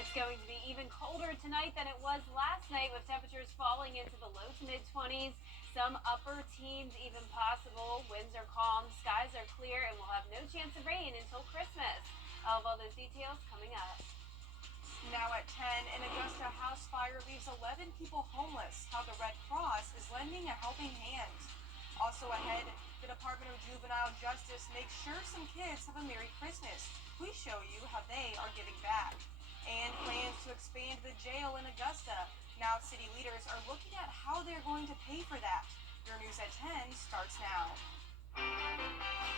It's going to be even colder tonight than it was last night, with temperatures falling into the low to mid 20s. Some upper teens even possible. Winds are calm, skies are clear, and we'll have no chance of rain until Christmas. I'll have all those details coming up. Now at 10, an Augusta house fire leaves 11 people homeless. How the Red Cross is lending a helping hand. Also ahead, the Department of Juvenile Justice makes sure some kids have a Merry Christmas. We show you how they are giving back. And plans to expand the jail in Augusta. Now city leaders are looking at how they're going to pay for that. Your news at 10 starts now.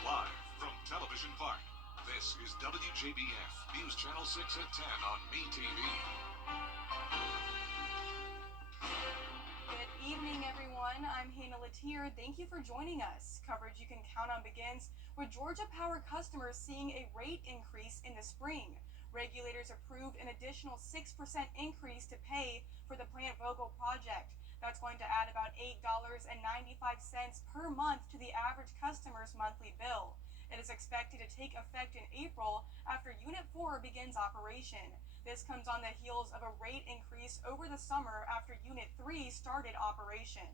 Live from Television Park, this is WJBF News Channel 6 at 10 on MeTV. Good evening, everyone. I'm Hannah Latier. Thank you for joining us. Coverage you can count on begins with Georgia Power customers seeing a rate increase in the spring. Regulators approved an additional 6% increase to pay for the Plant Vogel project. That's going to add about $8.95 per month to the average customer's monthly bill. It is expected to take effect in April after Unit 4 begins operation. This comes on the heels of a rate increase over the summer after Unit 3 started operation.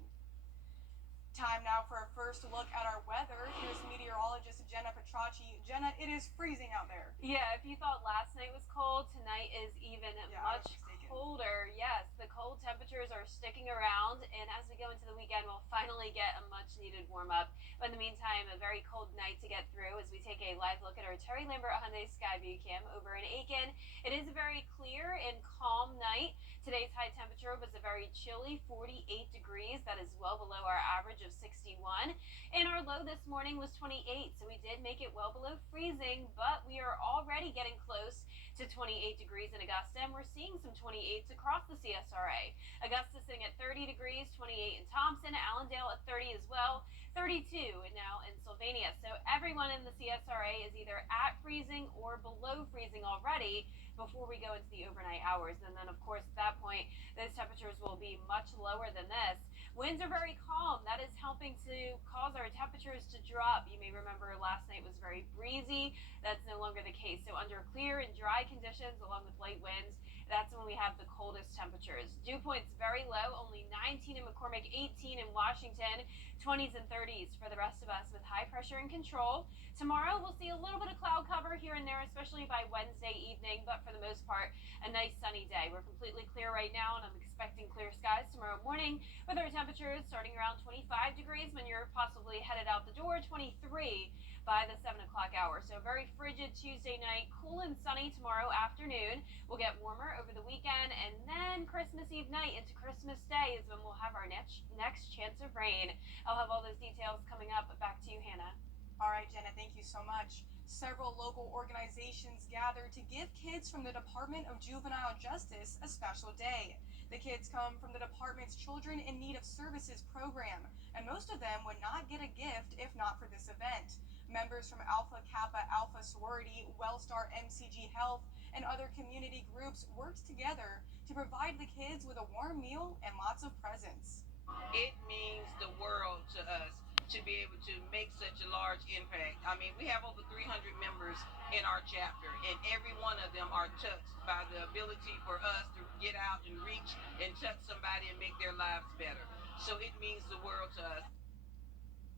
Time now for a first look at our weather. Here's meteorologist Jenna Petracci. Jenna, it is freezing out there. Yeah, if you thought last night was cold, tonight is even much colder. Yes, the cold temperatures are sticking around, and as we go into the weekend, we'll finally get a much needed warm up. But in the meantime, a very cold night to get through as we take a live look at our Terry Lambert Hyundai Skyview Cam over in Aiken. It is a very clear and calm night. Today's high temperature was a very chilly 48 degrees. That is well below our average of 61. And our low this morning was 28, so we did make it well below freezing, but we are already getting close to 28 degrees in Augusta, and we're seeing some 28s across the CSRA. Augusta sitting at 30 degrees, 28 in Thompson, Allendale at 30 as well, 32 now in Sylvania. So everyone in the CSRA is either at freezing or below freezing already before we go into the overnight hours. And then, of course, at that point, those temperatures will be much lower than this. Winds are very calm. That is helping to cause our temperatures to drop. You may remember last night was very breezy. That's no longer the case. So under clear and dry conditions, along with light winds, that's when we have the coldest temperatures. Dew points very low, only 19 in McCormick, 18 in Washington, 20s and 30s for the rest of us with high pressure and control. Tomorrow we'll see a little bit of cloud cover here and there, especially by Wednesday evening, but for the most part, a nice sunny day. We're completely clear right now, and I'm expecting clear skies tomorrow morning with our temperatures starting around 25 degrees when you're possibly headed out the door, 23 by the 7 o'clock hour. So a very frigid Tuesday night, cool and sunny tomorrow afternoon. We'll get warmer over the weekend, and then Christmas Eve night into Christmas Day is when we'll have our next chance of rain. I'll have all those details coming up. Back to you, Hannah. All right, Jenna, thank you so much. Several local organizations gathered to give kids from the Department of Juvenile Justice a special day. The kids come from the department's Children in Need of Services program, and most of them would not get a gift if not for this event. Members from Alpha Kappa Alpha Sorority, Wellstar MCG Health, and other community groups worked together to provide the kids with a warm meal and lots of presents. It means the world to us to be able to make such a large impact. I mean, we have over 300 members in our chapter, and every one of them are touched by the ability for us to get out and reach and touch somebody and make their lives better. So it means the world to us.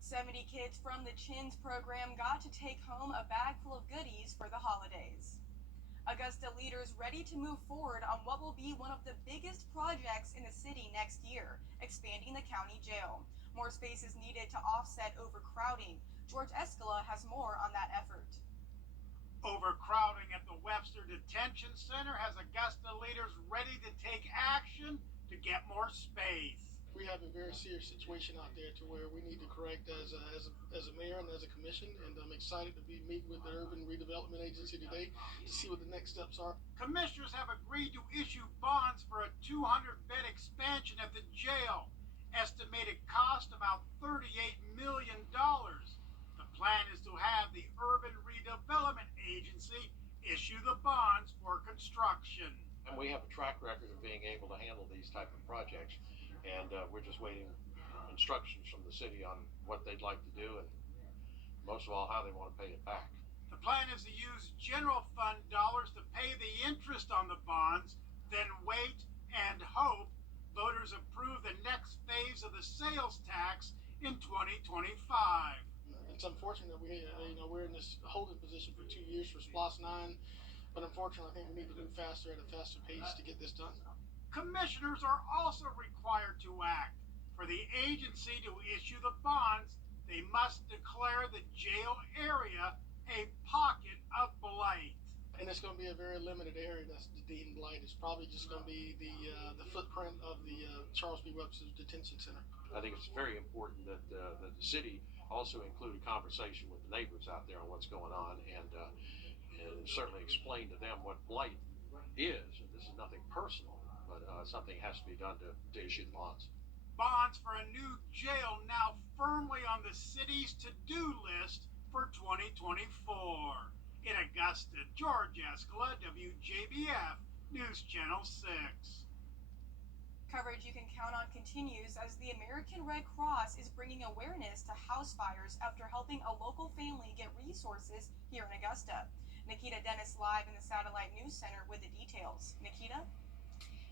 70 kids from the CHINS program got to take home a bag full of goodies for the holidays. Augusta leaders ready to move forward on what will be one of the biggest projects in the city next year, expanding the county jail. More space is needed to offset overcrowding. George Escala has more on that effort. Overcrowding at the Webster Detention Center has Augusta leaders ready to take action to get more space. We have a very serious situation out there to where we need to correct as a mayor and as a commission, and I'm excited to be meeting with the Urban Redevelopment Agency today to see what the next steps are. Commissioners have agreed to issue bonds for a 200-bed expansion of the jail. Estimated cost about $38 million. The plan is to have the Urban Redevelopment Agency issue the bonds for construction. And we have a track record of being able to handle these type of projects. And we're just waiting instructions from the city on what they'd like to do, and most of all, how they want to pay it back. The plan is to use general fund dollars to pay the interest on the bonds, then wait and hope voters approve the next phase of the sales tax in 2025. It's unfortunate that we're in this holding position for 2 years for SPLOST 9, but unfortunately, I think we need to move faster at a faster pace to get this done. Commissioners are also required to act. For the agency to issue the bonds, they must declare the jail area a pocket of blight. And it's going to be a very limited area that's deemed blight. It's probably just going to be the footprint of the Charles B. Webster Detention Center. I think it's very important that the city also include a conversation with the neighbors out there on what's going on, and certainly explain to them what blight is. And this is nothing personal, but something has to be done to issue the bonds. Bonds for a new jail now firmly on the city's to-do list for 2024. In Augusta, George Escala, WJBF, News Channel 6. Coverage you can count on continues as the American Red Cross is bringing awareness to house fires after helping a local family get resources here in Augusta. Nikita Dennis live in the Satellite News Center with the details. Nikita?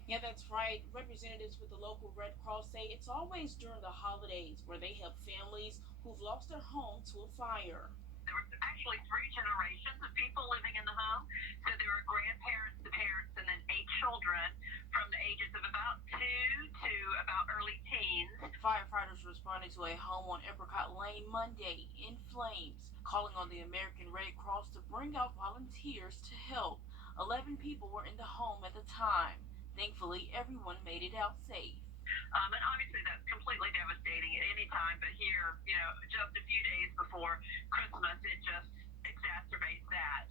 Yeah, that's right. Representatives with the local Red Cross say it's always during the holidays where they help families who've lost their home to a fire. There were actually 3 generations of people living in the home. So there were grandparents, the parents, and then 8 children from the ages of about 2 to about early teens. Firefighters responded to a home on Apricot Lane Monday in flames, calling on the American Red Cross to bring out volunteers to help. 11 people were in the home at the time. Thankfully, everyone made it out safe. And obviously that's completely devastating at any time, but here, just a few days before Christmas, it just exacerbates that.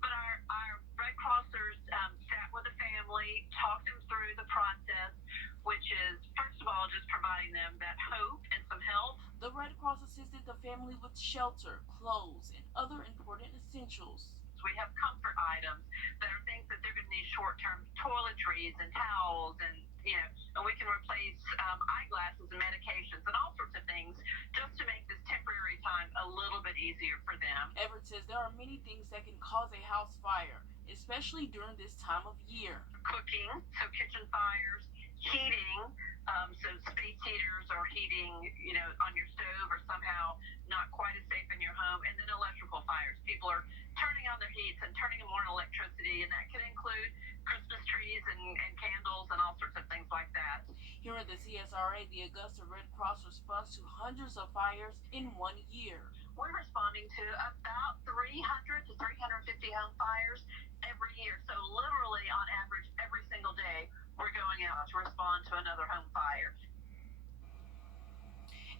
But our Red Crossers sat with the family, talked them through the process, which is, first of all, just providing them that hope and some help. The Red Cross assisted the family with shelter, clothes, and other important essentials. We have comfort items that are things that they're going to need short-term toiletries and towels and we can replace eyeglasses and medications and all sorts of things just to make this temporary time a little bit easier for them. Everett says there are many things that can cause a house fire, especially during this time of year. Cooking, so kitchen fires, heating, so space heaters or heating, on your stove or somehow not quite as safe in your home, and then electrical fires. People are turning on their heats and turning them on electricity, and that can include Christmas trees and candles and all sorts of things like that. Here at the CSRA, the Augusta Red Cross responds to hundreds of fires in 1 year. We're responding to about 300 to 350 home fires every year. So literally on average, every single day, we're going out to respond to another home fire.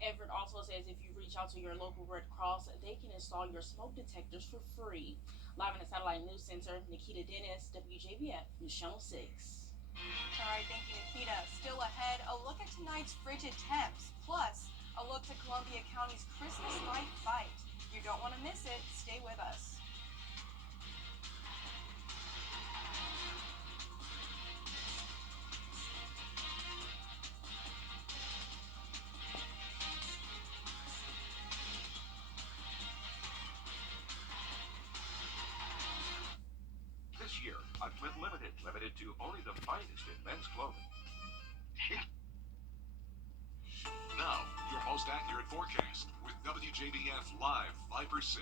Everett also says if you reach out to your local Red Cross, they can install your smoke detectors for free. Live in the Satellite News Center, Nikita Dennis, WJBF, News Channel 6. All right, thank you, Nikita. Still ahead, a look at tonight's frigid temps, plus a look to Columbia County's Christmas night fight. You don't want to miss it. Stay with us. This year, limited to only the finest in men's clothing. Now, your most accurate forecast with WJBF Live Viper 6.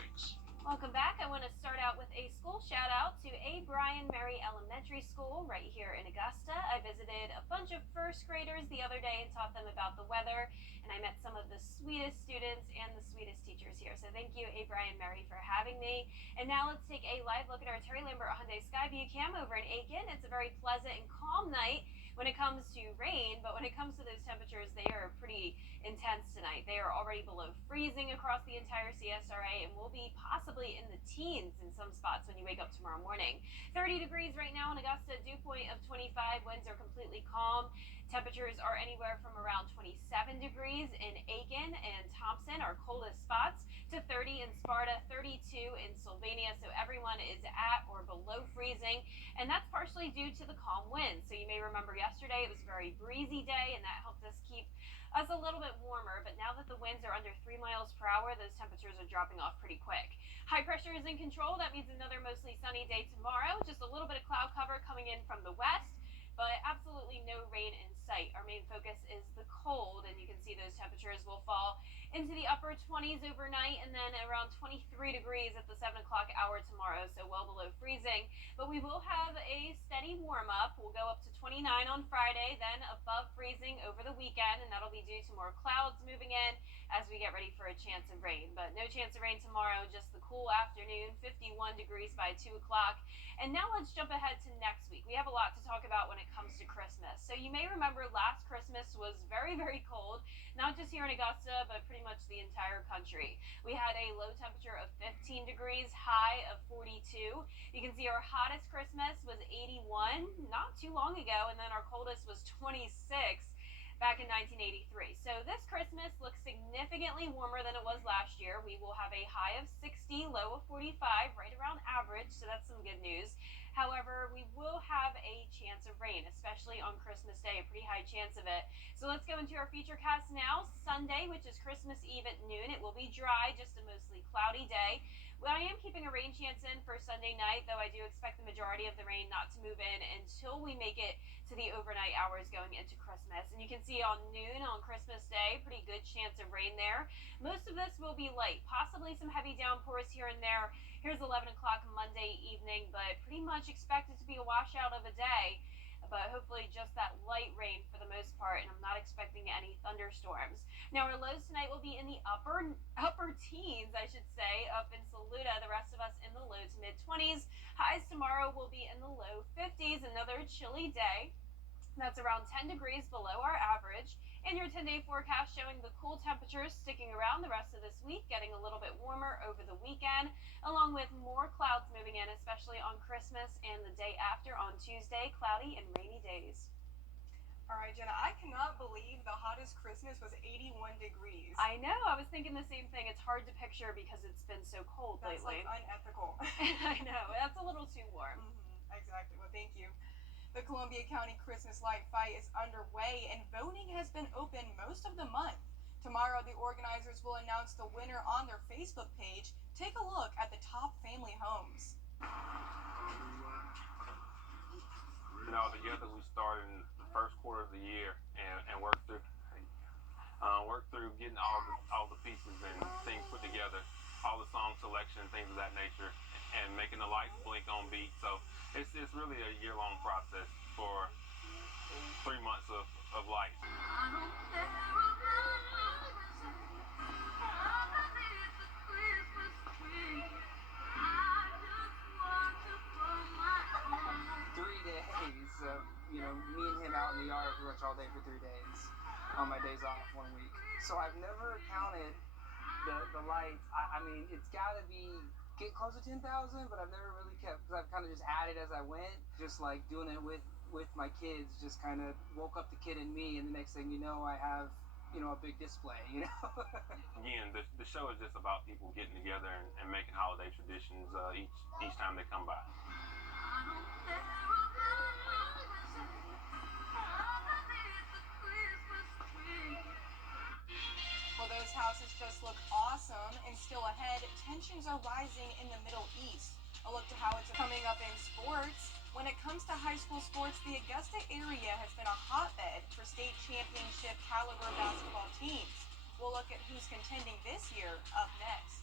Welcome back. I want to start out with a school shout out to A. Bryan Murray Elementary School right here in Augusta. I visited a bunch of first graders the other day and taught them about the weather, and I met some of the sweetest students and the sweetest teachers here. So thank you, A. Bryan Murray, for having me. And now let's take a live look at our Terry Lambert Hyundai Skyview Cam over in Aiken. It's a very pleasant and calm night when it comes to rain, but when it comes to those temperatures, they are pretty intense tonight. They are already below freezing across the entire CSRA and will be possibly in the teens in some spots when you wake up tomorrow morning. 30 degrees right now in Augusta, dew point of 25, winds are completely calm. Temperatures are anywhere from around 27 degrees in Aiken and Thompson, our coldest spots, to 30 in Sparta, 32 in Sylvania, so everyone is at or below freezing, and that's partially due to the calm winds. So you may remember yesterday it was a very breezy day, and that helped us keep us a little bit warmer, but now that the winds are under 3 miles per hour, those temperatures are dropping off pretty quick. High pressure is in control. That means another mostly sunny day tomorrow. Just a little bit of cloud cover coming in from the west, but absolutely no rain in sight. Our main focus is the cold, and you can see those temperatures will fall into the upper 20s overnight and then around 23 degrees at the 7 o'clock hour tomorrow, so well below freezing. But we will have a steady warm up. We'll go up to 29 on Friday, then above freezing over the weekend, and that'll be due to more clouds moving in as we get ready for a chance of rain. But no chance of rain tomorrow, just the cool afternoon, 51 degrees by 2 o'clock. And now let's jump ahead to next week. We have a lot to talk about when it comes to Christmas. So you may remember last Christmas was very, very cold, not just here in Augusta, but pretty much the entire country. We had a low temperature of 15 degrees, high of 42. You can see our hottest Christmas was 81 not too long ago, and then our coldest was 26 back in 1983. So this Christmas looks significantly warmer than it was last year. We will have a high of 60, low of 45, right around average, so that's some good news. However, we will have a chance of rain, especially on Christmas Day, a pretty high chance of it. So let's go into our feature cast now. Sunday, which is Christmas Eve at noon, it will be dry, just a mostly cloudy day. Well, I am keeping a rain chance in for Sunday night, though I do expect the majority of the rain not to move in until we make it to the overnight hours going into Christmas. And you can see on noon on Christmas Day, pretty good chance of rain there. Most of this will be light, possibly some heavy downpours here and there. Here's 11 o'clock Monday evening, but pretty much expected to be a washout of a day. But hopefully just that light rain for the most part, and I'm not expecting any thunderstorms. Now our lows tonight will be in the upper teens, I should say, up in Saluda. The rest of us in the low to mid 20s. Highs tomorrow will be in the low 50s. Another chilly day. That's around 10 degrees below our average. And your 10-day forecast showing the cool temperatures sticking around the rest of this week, getting a little bit warmer over the weekend, along with more clouds moving in, especially on Christmas and the day after on Tuesday, cloudy and rainy days. All right, Jenna, I cannot believe the hottest Christmas was 81 degrees. I know. I was thinking the same thing. It's hard to picture because it's been so cold That's lately. Like unethical. I know. That's a little too warm. Exactly. Well, thank you. The Columbia County Christmas Light Fight is underway, and voting has been open most of the month. Tomorrow, the organizers will announce the winner on their Facebook page. Take a look at the top family homes. You know, together we started in the first quarter of the year and worked through getting all the pieces and things put together, all the song selection and things of that nature, and making the lights blink on beat. So it's really a year-long process for 3 months of lights. Me and him out in the yard pretty much all day for 3 days on my days off 1 week. So I've never counted the lights. I mean, it's got to get close to 10,000, but I've never really kept, because I've kind of just added as I went, just like doing it with my kids, just kind of woke up the kid in me, and the next thing you know, I have, a big display, Again, the show is just about people getting together and making holiday traditions each time they come by. Well, those houses just look awesome, and still ahead, tensions are rising in the Middle East. A look to how it's coming up in sports. When it comes to high school sports, the Augusta area has been a hotbed for state championship caliber basketball teams. We'll look at who's contending this year up next.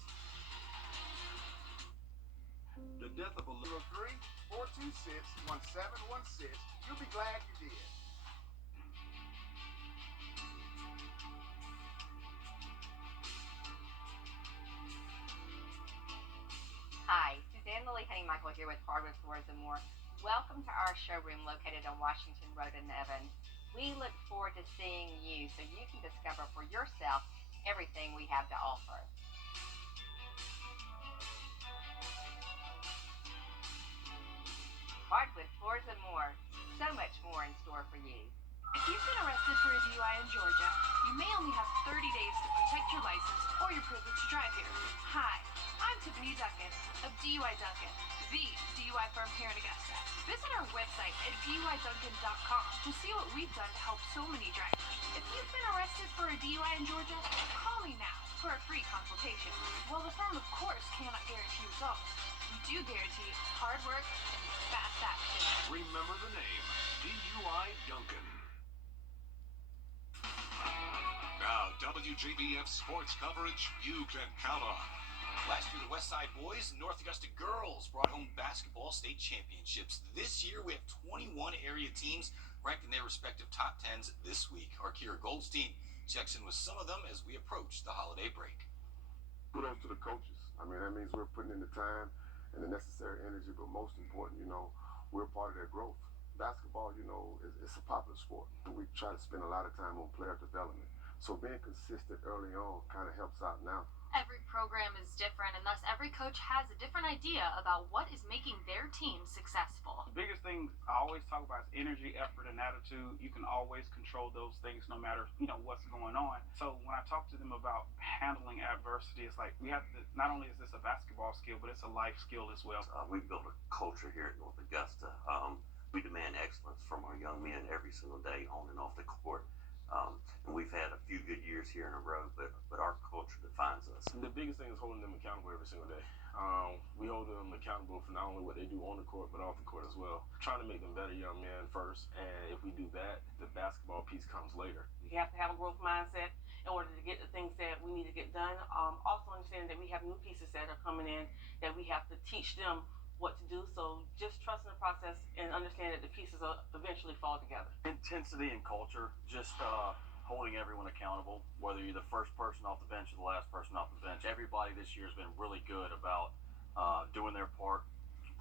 The death of a little 3-426-1716. You'll be glad you did. Hi, Suzanne Lily Honeymichael here with Hardwood Floors and More. Welcome to our showroom located on Washington Road in Evans. We look forward to seeing you so you can discover for yourself everything we have to offer. Hardwood Floors and More. So much more in store for you. If you've been arrested for a DUI in Georgia, you you may only have 30 days to protect your license or your privilege to drive here. Hi, I'm Tiffany Duncan of DUI Duncan, the DUI firm here in Augusta. Visit our website at DUIDuncan.com to see what we've done to help so many drivers. If you've been arrested for a DUI in Georgia, call me now for a free consultation. While the firm, of course, cannot guarantee results, we do guarantee hard work and fast action. Remember the name, DUI Duncan. Now, WJBF sports coverage you can count on. Last year, the Westside Boys and North Augusta Girls brought home basketball state championships. This year, we have 21 area teams ranked in their respective top 10s this week. Our Kira Goldstein checks in with some of them as we approach the holiday break. Kudos to the coaches. I mean, that means we're putting in the time and the necessary energy, but most important, we're part of their growth. Basketball, it's a popular sport. We try to spend a lot of time on player development. So being consistent early on kind of helps out now. Every program is different, and thus every coach has a different idea about what is making their team successful. The biggest thing I always talk about is energy, effort, and attitude. You can always control those things no matter, what's going on. So when I talk to them about handling adversity, it's like we have to, not only is this a basketball skill, but it's a life skill as well. We've built a culture here at North Augusta. We demand excellence from our young men every single day on and off the court. And we've had a few good years here in a row, but our culture defines us. The biggest thing is holding them accountable every single day. We hold them accountable for not only what they do on the court, but off the court as well. Trying to make them better young men first, and if we do that, the basketball piece comes later. You have to have a growth mindset in order to get the things that we need to get done. Also understand that we have new pieces that are coming in that we have to teach them what to do. So just trust in the process and understand that the pieces will eventually fall together. Intensity and culture, just holding everyone accountable, whether you're the first person off the bench or the last person off the bench. Everybody this year has been really good about doing their part,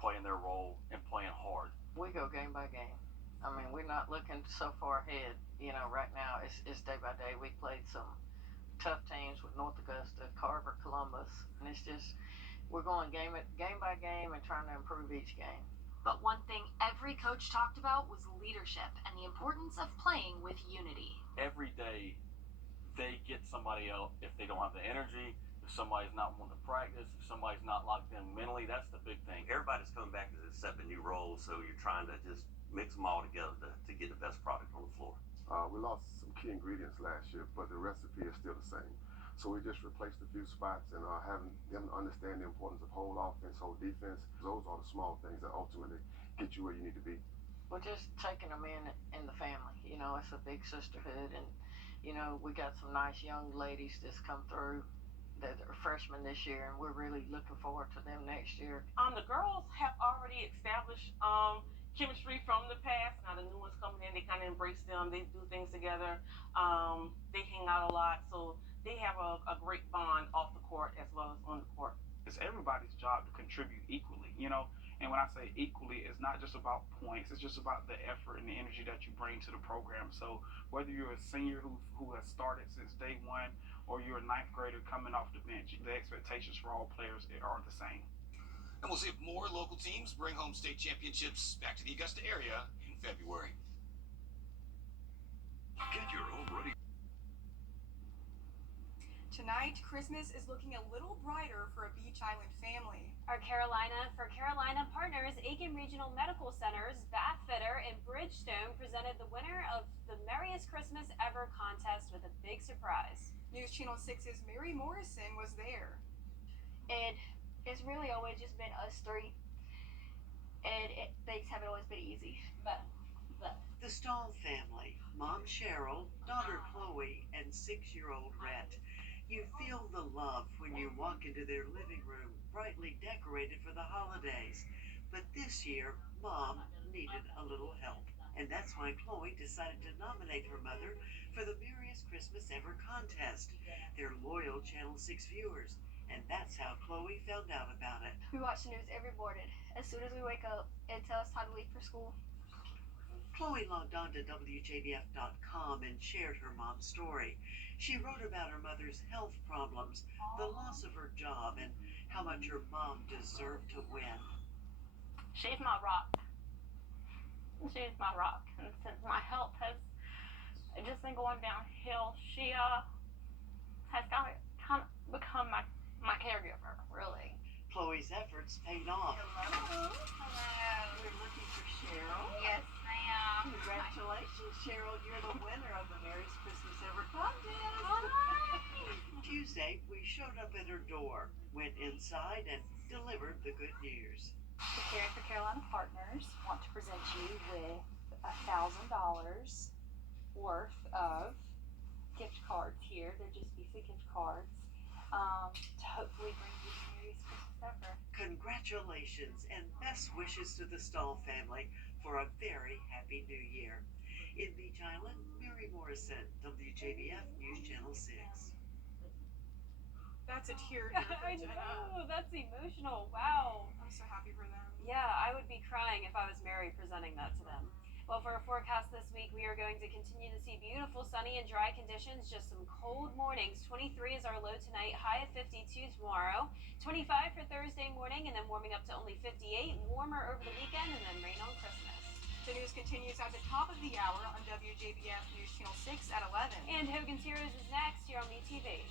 playing their role, and playing hard. We go game by game. I mean, we're not looking so far ahead. Right now it's day by day. We played some tough teams with North Augusta, Carver, Columbus, and it's just we're going game by game and trying to improve each game. But one thing every coach talked about was leadership and the importance of playing with unity. Every day they get somebody else if they don't have the energy, if somebody's not wanting to practice, if somebody's not locked in mentally. That's the big thing. Everybody's coming back to accepting new roles, so you're trying to just mix them all together to get the best product on the floor. We lost some key ingredients last year, but the recipe is still the same. So we just replaced a few spots and having them understand the importance of whole offense, whole defense. Those are the small things that ultimately get you where you need to be. We're just taking them in the family. It's a big sisterhood, and we got some nice young ladies that's come through that are freshmen this year, and we're really looking forward to them next year. The girls have already established chemistry from the past. Now the new ones coming in, they kind of embrace them. They do things together. They hang out a lot, so they have a great bond off the court as well as on the court. It's everybody's job to contribute equally, And when I say equally, it's not just about points. It's just about the effort and the energy that you bring to the program. So whether you're a senior who has started since day one or you're a ninth grader coming off the bench, the expectations for all players are the same. And we'll see if more local teams bring home state championships back to the Augusta area in February. Get your home ready. Tonight, Christmas is looking a little brighter for a Beach Island family. Our Carolina partners, Aiken Regional Medical Centers, Bath Fitter, and Bridgestone presented the winner of the Merriest Christmas Ever contest with a big surprise. News Channel 6's Mary Morrison was there. And it's really always just been us three. And things haven't always been easy. But the Stahl family, Mom Cheryl, daughter Chloe, and 6-year-old Rhett. You feel the love when you walk into their living room, brightly decorated for the holidays. But this year, Mom needed a little help. And that's why Chloe decided to nominate her mother for the Merriest Christmas Ever contest. They're loyal Channel 6 viewers, and that's how Chloe found out about it. We watch the news every morning. As soon as we wake up, it tells us how to leave for school. Chloe logged on to WJBF.com and shared her mom's story. She wrote about her mother's health problems, the loss of her job, and how much her mom deserved to win. She's my rock. She's my rock. And since my health has just been going downhill. She has kind of become my caregiver, really. Chloe's efforts paid off. Hello. We're looking for Cheryl. Yes, ma'am. Congratulations, Cheryl. You're the winner of the Merry's Christmas Ever contest. Tuesday, we showed up at her door, went inside, and delivered the good news. The Caring for Carolina Partners want to present you with $1,000 worth of gift cards here. They're just Visa gift cards to hopefully bring you the Merry's Christmas Ever. Congratulations and best wishes to the Stahl family for a very happy new year. In Beach Island, Mary Morrison, WJBF News Channel 6. That's a tearjerker. I know, that's emotional. Wow. I'm so happy for them. Yeah, I would be crying if I was Mary presenting that to them. Well, for our forecast this week, we are going to continue to see beautiful sunny and dry conditions, just some cold mornings. 23 is our low tonight, high of 52 tomorrow, 25 for Thursday morning, and then warming up to only 58, warmer over the weekend, and then rain on Christmas. The news continues at the top of the hour on WJBF News Channel 6 at 11. And Hogan's Heroes is next here on BTV.